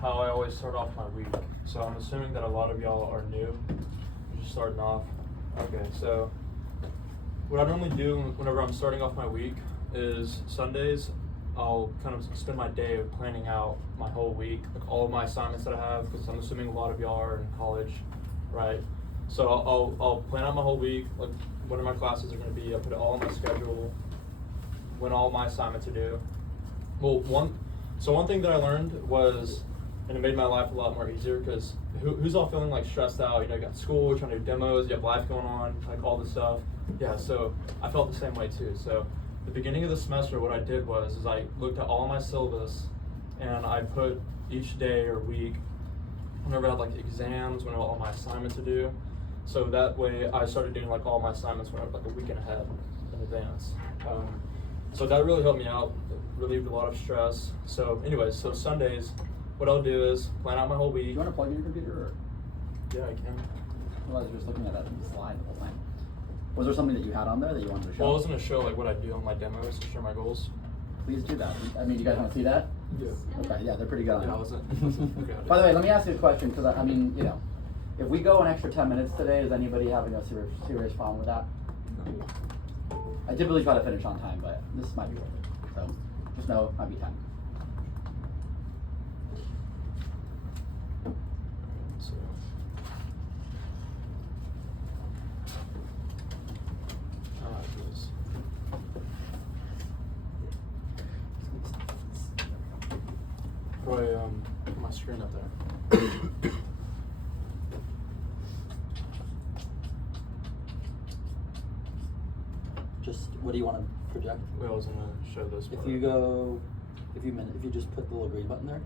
how I always start off my week. So I'm assuming that a lot of y'all are new. You're just starting off. Okay, so what I normally do whenever I'm starting off my week is Sundays, I'll kind of spend my day of planning out my whole week, like all of my assignments that I have, because I'm assuming a lot of y'all are in college, right? So I'll plan out my whole week, like when my classes are going to be. I'll put it all on my schedule, when all my assignments are due. Well, one thing that I learned was, and it made my life a lot more easier, because who's all feeling like stressed out? You know, you got school, you're trying to do demos, you have life going on, like all this stuff. Yeah, so I felt the same way too. So the beginning of the semester, what I did was I looked at all my syllabus, and I put each day or week, whenever I had like exams, when all my assignments to do. So that way I started doing like all my assignments when I was like a weekend ahead in advance. So that really helped me out, relieved a lot of stress. So anyways, so Sundays, what I'll do is plan out my whole week. Do you want to plug in your computer? Or? Yeah, I can. Well, I was just looking at that slide the whole time. Was there something that you had on there that you wanted to show? Well, I was going to show like what I do on my demos to share my goals. Please do that. I mean, you guys want to see that? Yeah. Okay, yeah, they're pretty good on Yeah, it. I wasn't okay. By the way, let me ask you a question, because I mean, you know, if we go an extra 10 minutes today, is anybody having a serious problem with that? I typically try to finish on time, but this might be worth it. So just know it might be 10. So, this. Probably put my screen up there. Just what do you want to project? Well, I was gonna show this. If part. you go, if you just put the little green button there.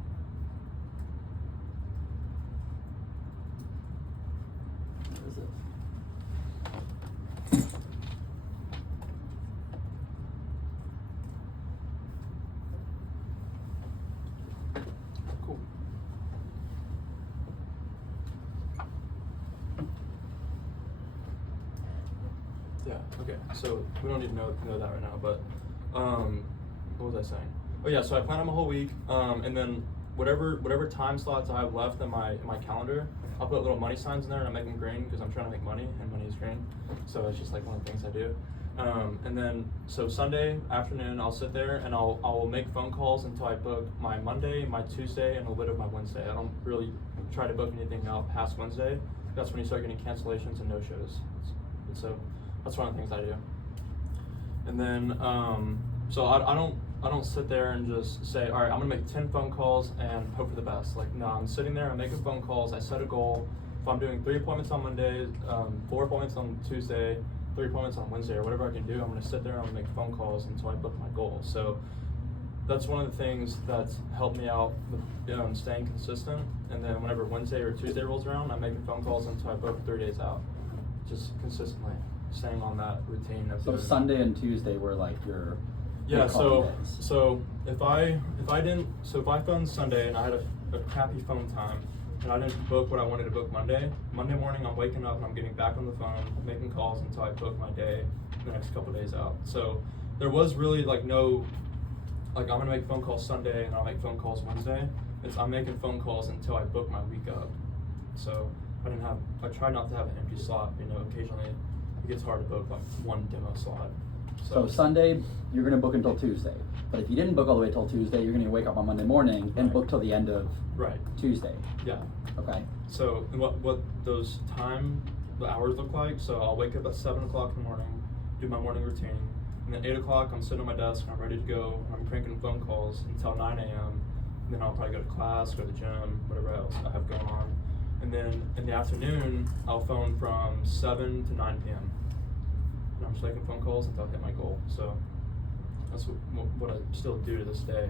Where is it? Cool. Yeah, okay, so we don't need to know that right now, but what was I saying? Oh yeah, so I plan out my whole week, and then whatever time slots I have left in my calendar, I'll put little money signs in there and I make them green because I'm trying to make money, and money is green, so it's just like one of the things I do. And then so Sunday afternoon I'll sit there and I'll make phone calls until I book my Monday, my Tuesday, and a little bit of my Wednesday. I don't really try to book anything out past Wednesday. That's when you start getting cancellations and no-shows. And so that's one of the things I do. And then so I don't sit there and just say, all right, I'm gonna make 10 phone calls and hope for the best. Like, no, I'm sitting there, I'm making phone calls, I set a goal. If I'm doing 3 appointments on Monday, 4 appointments on Tuesday, 3 appointments on Wednesday, or whatever I can do, I'm gonna sit there and I'm gonna make phone calls until I book my goal. So that's one of the things that's helped me out with staying consistent. And then whenever Wednesday or Tuesday rolls around, I'm making phone calls until I book 3 days out. Just consistently staying on that routine of So doing Sunday and Tuesday were like your so days. so if I phoned Sunday and I had a crappy phone time and I didn't book what I wanted to book Monday morning I'm waking up and I'm getting back on the phone making calls until I book my day the next couple days out. So there was really like no like I'm gonna make phone calls Sunday and I'll make phone calls Wednesday. I'm making phone calls until I book my week up. So I try not to have an empty slot. You know, occasionally it gets hard to book like one demo slot. So Sunday, you're going to book until Tuesday. But if you didn't book all the way till Tuesday, you're going to wake up on Monday morning and book till the end of Tuesday. Yeah. Okay. So what those the hours look like, so I'll wake up at 7 o'clock in the morning, do my morning routine, and then 8 o'clock I'm sitting at my desk and I'm ready to go. I'm cranking phone calls until 9 a.m. Then I'll probably go to class, go to the gym, whatever else I have going on. And then in the afternoon, I'll phone from 7 to 9 p.m. And I'm just making phone calls until I hit my goal. So that's what I still do to this day.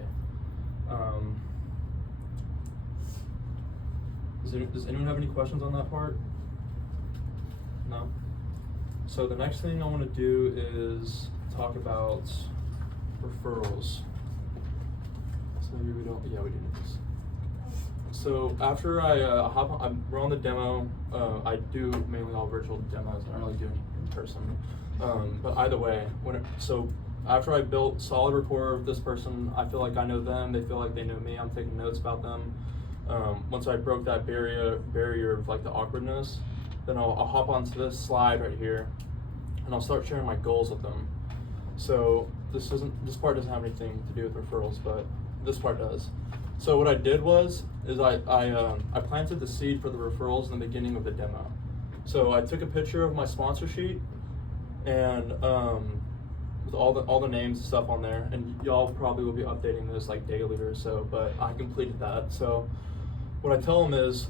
Does anyone have any questions on that part? No? So the next thing I want to do is talk about referrals. So maybe we don't, yeah, we do need this. So after we're on the demo, I do mainly all virtual demos. I don't really do any in person. But either way, so after I built solid rapport with this person, I feel like I know them, they feel like they know me, I'm taking notes about them. Once I broke that barrier of like the awkwardness, then I'll hop onto this slide right here, and I'll start sharing my goals with them. So this part doesn't have anything to do with referrals, but this part does. So what I did is I planted the seed for the referrals in the beginning of the demo. So I took a picture of my sponsor sheet, and with all the names and stuff on there, and y'all probably will be updating this like daily or so, but I completed that. So what I tell them is,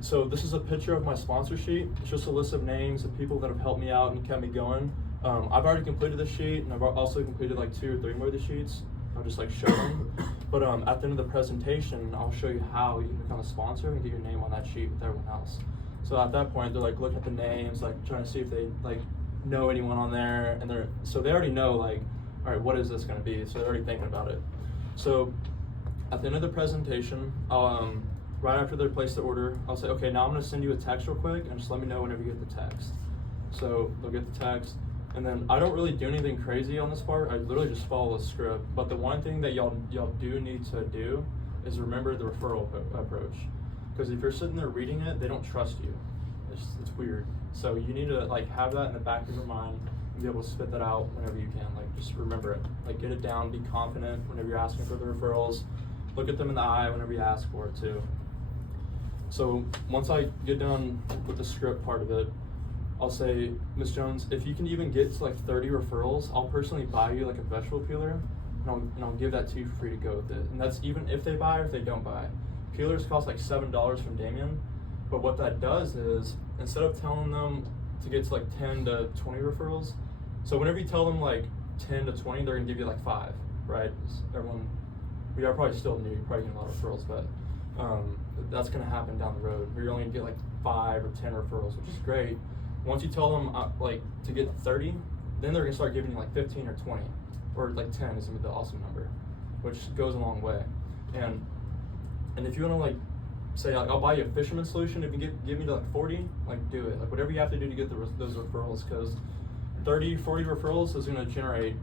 so this is a picture of my sponsor sheet. It's just a list of names of people that have helped me out and kept me going. I've already completed this sheet, and I've also completed like 2 or 3 more of the sheets. I'll just like show them. But at the end of the presentation, I'll show you how you can become a sponsor and get your name on that sheet with everyone else. So at that point, they're like looking at the names, like trying to see if they like know anyone on there, and they already know like, all right, what is this going to be? So they're already thinking about it. So at the end of the presentation, right after they place the order, I'll say, okay, now I'm going to send you a text real quick, and just let me know whenever you get the text. So they'll get the text, and then I don't really do anything crazy on this part. I literally just follow the script. But the one thing that y'all do need to do is remember the referral approach, because if you're sitting there reading it, they don't trust you. It's weird. So you need to like have that in the back of your mind and be able to spit that out whenever you can. Like just remember it. Like get it down. Be confident whenever you're asking for the referrals. Look at them in the eye whenever you ask for it too. So once I get done with the script part of it, I'll say, Ms. Jones, if you can even get to like 30 referrals, I'll personally buy you like a vegetable peeler, and I'll give that to you for free to go with it. And that's even if they buy or if they don't buy. Peelers cost like $7 from Damien, but what that does is instead of telling them to get to like 10 to 20 referrals, so whenever you tell them like 10 to 20, they're gonna give you like 5, right? We are probably still new, you're probably getting a lot of referrals, but that's gonna happen down the road. Where you're only gonna get like 5 or 10 referrals, which is great. Once you tell them like to get 30, then they're gonna start giving you like 15 or 20, or like 10 is gonna be the awesome number, which goes a long way. And if you wanna like say like I'll buy you a fisherman solution if you give me to like 40, like do it. Like whatever you have to do to get those referrals, because 30, 40 referrals is gonna generate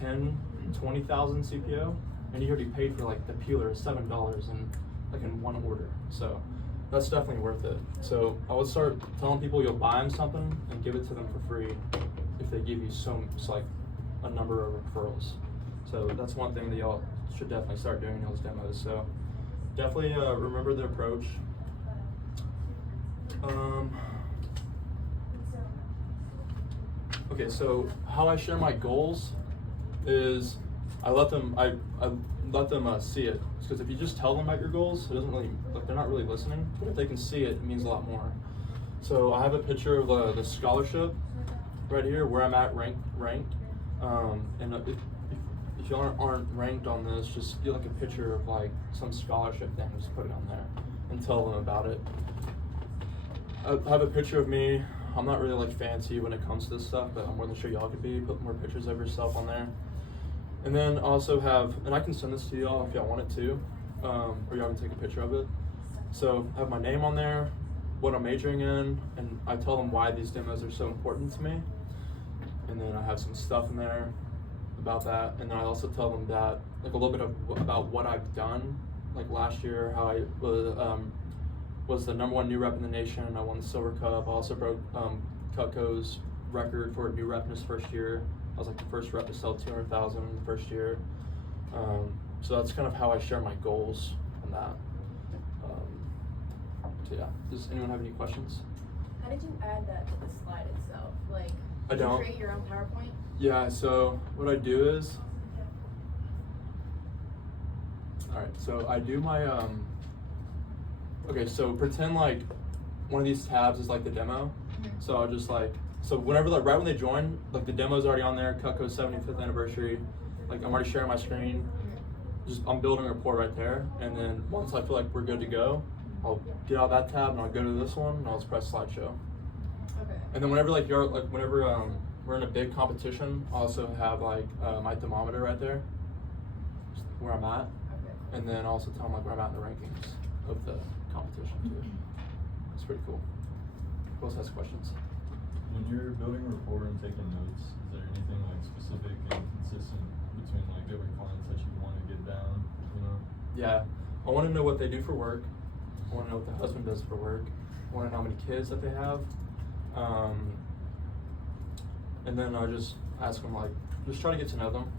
10, 20,000 CPO, and you already paid for like the peeler $7 and like in one order. So that's definitely worth it. So I would start telling people you'll buy them something and give it to them for free if they give you like a number of referrals. So that's one thing that y'all should definitely start doing in those demos. So definitely remember the approach. Okay, so how I share my goals is I let them see it, because if you just tell them about your goals, it doesn't really, like, they're not really listening. But if they can see it, it means a lot more. So I have a picture of the scholarship right here, where I'm at ranked. And if you aren't ranked on this, just get like a picture of like some scholarship thing, just put it on there and tell them about it. I have a picture of me. I'm not really like fancy when it comes to this stuff, but I'm more than sure y'all could be. Put more pictures of yourself on there. And then I also have, and I can send this to y'all if y'all want it to, or y'all can take a picture of it. So I have my name on there, what I'm majoring in, and I tell them why these demos are so important to me. And then I have some stuff in there about that. And then I also tell them that, like a little bit about what I've done. Like last year, how I was the #1 new rep in the nation. I won the Silver Cup. I also broke Cutco's record for a new rep in his first year. I was like the first rep to sell 200,000 in the first year. So that's kind of how I share my goals on that. So yeah, does anyone have any questions? How did you add that to the slide itself? Like, I did you don't. create your own PowerPoint? Yeah, so what I do is, all right, so I do my, okay, so pretend like one of these tabs is like the demo. Mhm. So I'll just like, so whenever, like right when they join, like the demo's already on there, Cutco's 75th anniversary, like I'm already sharing my screen, I'm building a rapport right there, and then once I feel like we're good to go, I'll get out of that tab and I'll go to this one and I'll just press slideshow. Okay. And then whenever like whenever we're in a big competition, I also have like my thermometer right there, where I'm at, Okay. and then also tell them like where I'm at in the rankings of the competition too. It's pretty cool. Who else has questions? When you're building rapport and taking notes, is there anything like specific and consistent between like different clients that you want to get down, you know? Yeah. I want to know what they do for work. I want to know what the husband does for work. I want to know how many kids that they have. And then I just ask them, like, just try to get to know them.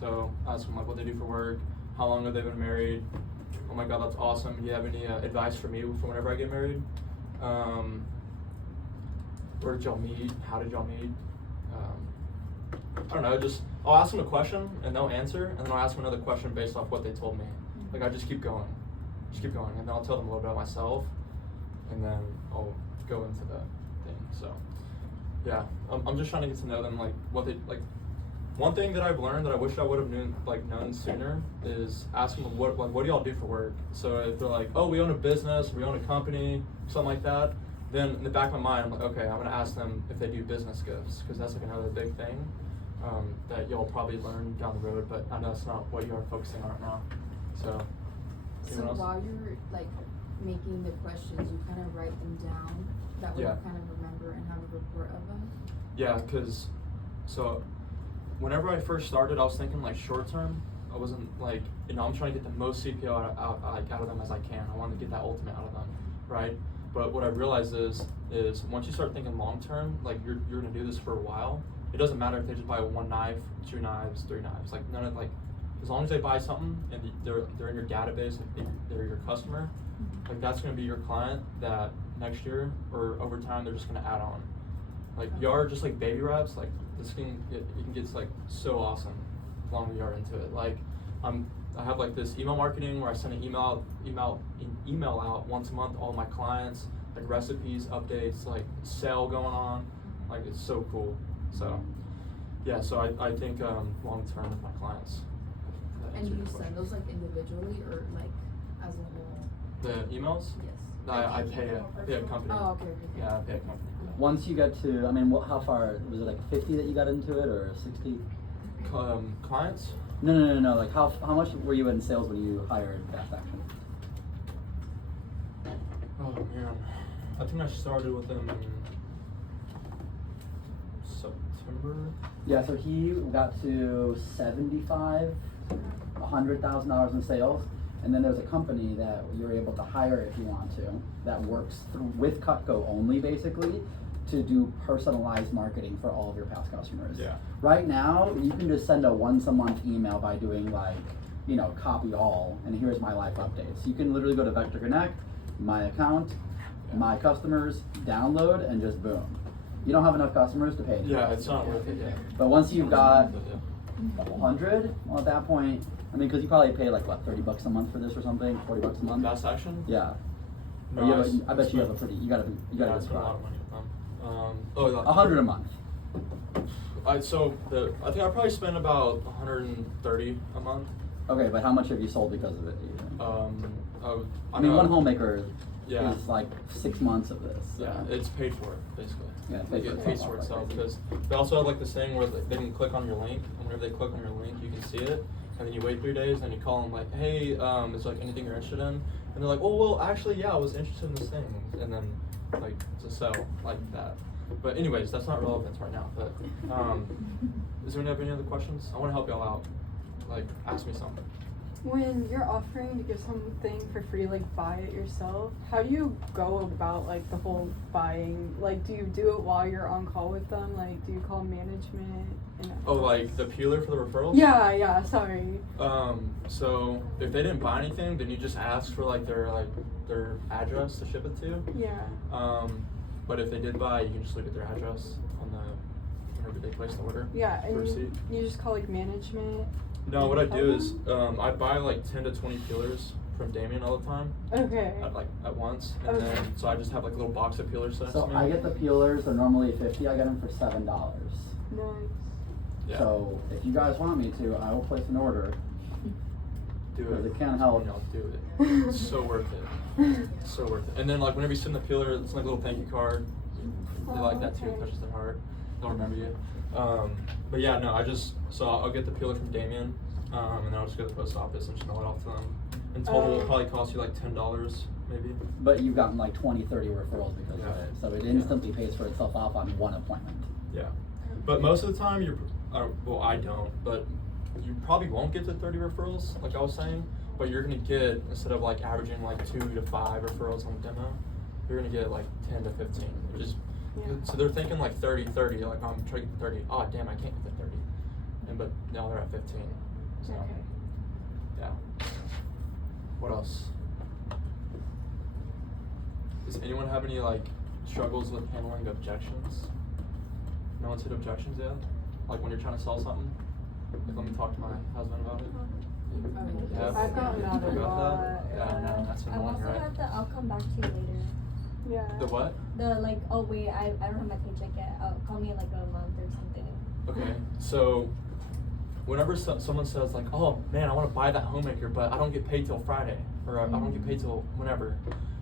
So ask them, like, what they do for work, how long have they been married. Oh my God, that's awesome. Do you have any advice for me for whenever I get married? Where did y'all meet? How did y'all meet? I don't know, just, I'll ask them a question and they'll answer, and then I'll ask them another question based off what they told me. Like, I just keep going, and then I'll tell them a little bit about myself, and then I'll go into the thing. So, yeah, I'm just trying to get to know them, like, what they, like, one thing that I've learned that I wish I would have known sooner is asking them, what do y'all do for work? So if they're like, oh, we own a business, we own a company, something like that, then in the back of my mind, I'm like, okay, I'm gonna ask them if they do business gifts, because that's like another big thing that y'all probably learn down the road, but I know it's not what you are focusing on right now. So, So anyone else? while you're like making the questions, you kind of write them down. That way Yeah. you kind of remember and have a report of them. Yeah, because, so, whenever I first started, I was thinking like short term. I wasn't like, I'm trying to get the most CPO out of them as I can. I want to get that ultimate out of them, right? But what I realized is once you start thinking long term, like you're gonna do this for a while. It doesn't matter if they just buy 1 knife, 2 knives, 3 knives. Like none of, like, as long as they buy something and they're in your database, like they're your customer, like that's gonna be your client that next year or over time they're just gonna add on. Like y'all are just like baby reps. Like this can it can get like so awesome the longer you are into it. Like I have like this email marketing where I send an email out once a month to all my clients, like recipes, updates, like sale going on. Like it's so cool. So yeah, so I think long term with my clients. That And answered do you your send question. those like individually or like as a whole? The emails? Yes. No, I pay a company. Oh, okay. Yeah, I pay a company. Once you get to, I mean, how far was it? Like 50 that you got into it, or 60? Clients? No. Like how much were you in sales when you hired Fast Action? Oh man, I think I started with them in September. Yeah, so he got to $100,000 in sales, and then there's a company that you're able to hire if you want to, that works with Cutco only, basically, to do personalized marketing for all of your past customers. Yeah. Right now, you can just send a once-a-month email by doing like, copy all, and here's my life updates. You can literally go to Vector Connect, my account, my customers, download, and just boom. You don't have enough customers to pay. Yeah, it's not worth it yet. But once you've got Yeah. a couple hundred, well, at that point, I mean, because you probably pay like what, $30 a month for this or something, $40 a month. Fast Action? Yeah. No, Or you I have s- I bet you have a pretty. You gotta Yeah, I spent a lot of money with them. $100 a month. I think I probably spent about 130 a month. Okay, but how much have you sold because of it? I mean, know- one homemaker Yeah. is like 6 months of this. So. Yeah, it's paid for, basically. Yeah, it's Like, paid for it pays itself, for right, itself basically. because they also have like this thing where they can click on your link, and whenever they click on your link, you can see it, and then you wait 3 days, and you call them like, hey, is there like anything you're interested in? And they're like, oh well, actually, yeah, I was interested in this thing, and then like it's a sell like that. But anyways, that's not relevant right now. But is there any other questions? I want to help y'all out. Like, ask me something. When you're offering to give something for free, like buy it yourself, how do you go about like the whole buying? Like, do you do it while you're on call with them? Like, do you call management? Oh, like the peeler for the referrals? Yeah, sorry. So if they didn't buy anything, then you just ask for like their address to ship it to. Yeah. But if they did buy, you can just look at their address on whenever they place the order. Yeah, for and receipt. you just call like management. No, what I tell do is them? I buy like 10 to 20 peelers from Damien all the time. Okay. At once, and Okay. then so I just have like a little box of peelers next So to me. I get the peelers. They're normally $50. I get them for $7. Nice. Yeah. So if you guys want me to, I will place an order. do Because it. it can't help. You know, do it. It's so worth it. So worth it. And then like whenever you send the peeler, it's like a little thank you card. They like that too. It Okay. touches their heart. They'll remember you. But yeah, no, I'll get the peeler from Damien, and then I'll just go to the post office and just mail it off to them. In total, it'll probably cost you like $10 maybe. But you've gotten like 20, 30 referrals because Yeah. of it. So it instantly pays for itself off on one appointment. Yeah. But most of the time, I don't, but you probably won't get to 30 referrals, like I was saying. but you're gonna get, instead of like averaging like 2 to 5 referrals on the demo, you're gonna get like 10 to 15. Just Yeah. so they're thinking like 30, 30. Like I'm trying to get 30. Oh damn, I can't get the 30. And but now they're at 15. So Okay. yeah. What else? Does anyone have any like struggles with handling objections? No one's hit objections yet? Like when you're trying to sell something? Like let me talk to my husband about it. Yeah. I've gotten that You a got lot. that? Yeah, no, that's I've annoying, also right? had the I'll come back to you later. Yeah. The what? The like, oh wait, I don't have my paycheck yet. Call me in like a month or something. Okay, so whenever someone says like, oh man, I want to buy that homemaker, but I don't get paid till Friday, or I don't get paid till whenever.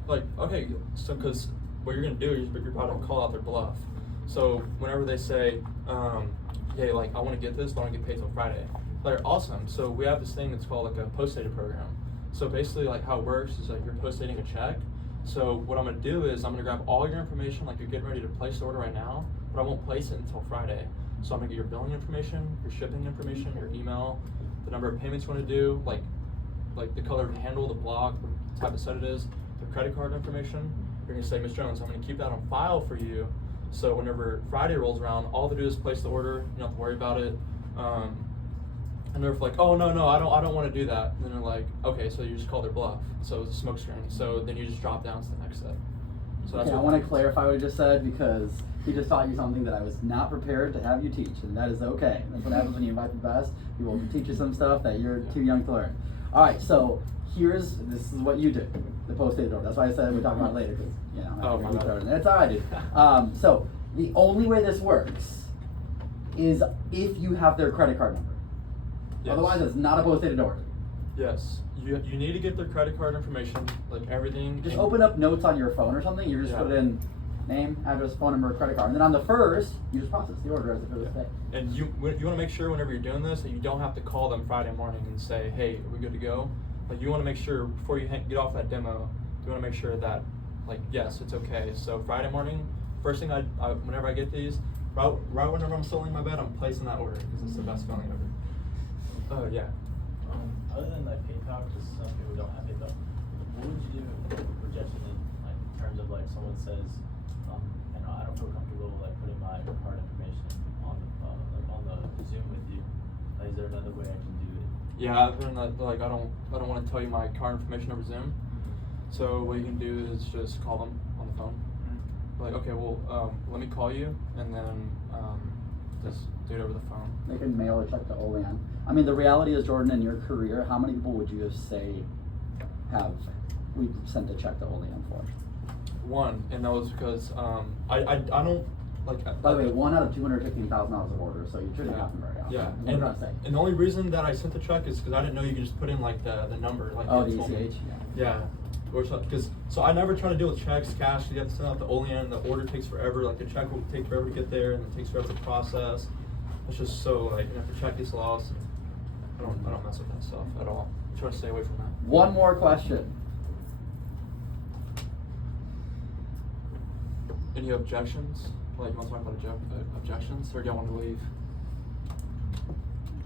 Like, okay, so because what you're gonna do is you're about to call out their bluff. So whenever they say, yeah, like I want to get this, but I don't get paid till Friday, they're awesome. So we have this thing that's called like a post-dated program. So basically, like how it works is like you're post-dating a check. So what I'm gonna do is I'm gonna grab all your information, like you're getting ready to place the order right now, but I won't place it until Friday. So I'm gonna get your billing information, your shipping information, your email, the number of payments you wanna do, like the color of the handle, the block, the type of set it is, the credit card information. You're gonna say, Ms. Jones, I'm gonna keep that on file for you. So whenever Friday rolls around, all they do is place the order. You don't have to worry about it. And they're like, oh no, I don't want to do that. And then they're like, okay, so you just call their bluff. So it's a smoke screen. So then you just drop down to the next step. So that's Okay, I what want to happens. clarify what I just said because he just taught you something that I was not prepared to have you teach, and that is okay. That's what happens when you invite the best. He will teach you some stuff that you're too young to learn. All right, so this is what you do, the post-dated order. That's why I said we're talking about it later because you know. Oh, my bad. It's all right, dude. So the only way this works is if you have their credit card number. Yes. Otherwise, it's not a post-dated order. Yes. You need to get their credit card information, like everything. Just and- open up notes on your phone or something. You just Yeah. put in name, address, phone number, credit card, and then on the first, you just process the order as if it was Yeah. paid. And you want to make sure whenever you're doing this that you don't have to call them Friday morning and say, hey, are we good to go? Like you want to make sure before you get off that demo, you want to make sure that, like, yes, it's okay. So Friday morning, first thing I whenever I get these, right whenever I'm still in my bed, I'm placing that order because it's the best feeling ever. Oh yeah. Other than like PayPal, because some people don't have PayPal, what would you do with rejection in like terms of like someone says, you know, I don't feel comfortable like putting my card information on the Zoom with you. Like, is there another way I can do it? Yeah, I've been like I don't want to tell you my card information over Zoom. So what you can do is just call them on the phone. Like, okay, well, let me call you, and then just do it over the phone. They can mail a check to Olean. I mean, the reality is, Jordan, in your career, how many people would you say we've sent a check to Olean for? One, and that was because I don't like. By the way, 1 out of $215,000 of orders, so you shouldn't Yeah. happen very often. Yeah, What did I say? and the only reason that I sent the check is because I didn't know you could just put in like the number. Like Oh, you the told me. ACH? Yeah. Or so I never try to deal with checks, cash. You have to send out the Olean. The order takes forever. Like the check will take forever to get there, and it takes forever to process. It's just so like, if the check gets lost, I don't mess with that stuff at all. I try to stay away from that. One more question. Any objections? Like, you want to talk about objections, or do you want to leave?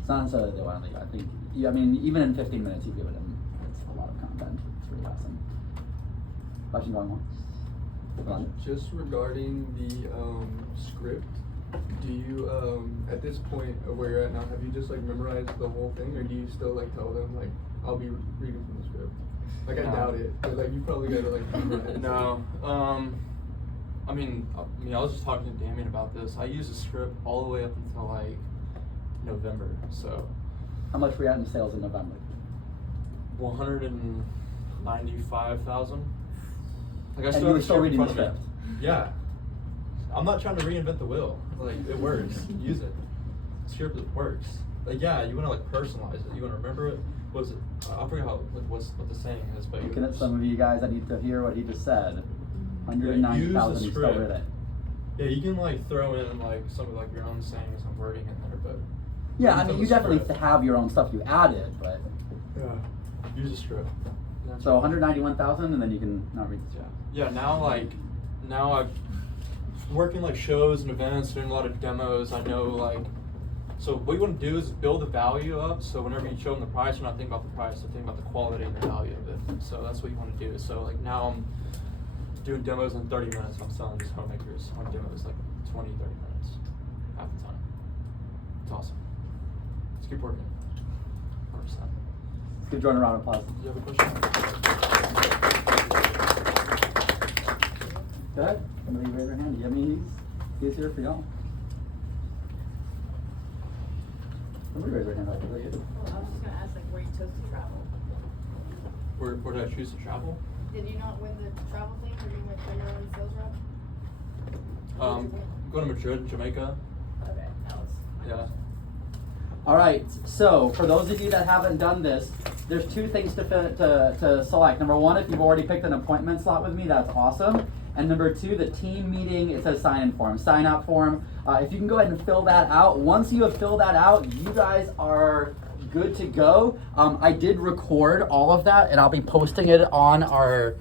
It's not necessarily they want to leave. I think, I mean, even in 15 minutes, you give it them. It's a lot of content. It's really awesome. Question going once. Glenn? Just regarding the script, do you at this point of where you're at now, have you just like memorized the whole thing, or do you still like tell them like I'll be reading from the script? Like I No. doubt it, but like you probably gotta like memorize. No. I mean, I was just talking to Damien about this. I used the script all the way up until like November. So How much were you at in sales in November? 195,000. Like I And still you have were the still script in reading the front of me. script? Yeah. I'm not trying to reinvent the wheel. Like it works. Use it. Script works. Like yeah, you want to like personalize it. You want to remember it. What is it? I forget how what the saying is, but Looking at some of you guys that need to hear what he just said. use the 190,000, you still script. read it. Yeah, you can like throw in like some of like your own sayings and wording in there, but Yeah, I from mean, the you definitely script. have your own stuff you added, but Yeah. Use a script. so 191,000, and then you can now read the Yeah. script. Yeah. Now I'm working like shows and events, doing a lot of demos. I know like So what you want to do is build the value up. So whenever you show them the price, you're not thinking about the price, you're thinking about the quality and the value of it. So that's what you want to do. So like now I'm doing demos in 30 minutes. I'm selling these homemakers on demos like 20, 30 minutes, half the time. It's awesome. Let's keep working. 100%. Let's give Jordan a round of applause. Do you have a question? Go ahead. Somebody raise their hand. Do you have any needs? He's here for y'all. Somebody raise their hand. I think you. Well, I was just gonna ask like where you chose to travel. Where did I choose to travel? Did you not win the travel thing or you went number one sales rep? Going to Madrid, Jamaica. Okay, that was my Yeah. question. All right. So for those of you that haven't done this, there's two things to select. Number one, if you've already picked an appointment slot with me, that's awesome. And number two, the team meeting, it says sign-in form, sign-up form. If you can go ahead and fill that out. Once you have filled that out, you guys are good to go. I did record all of that, and I'll be posting it on our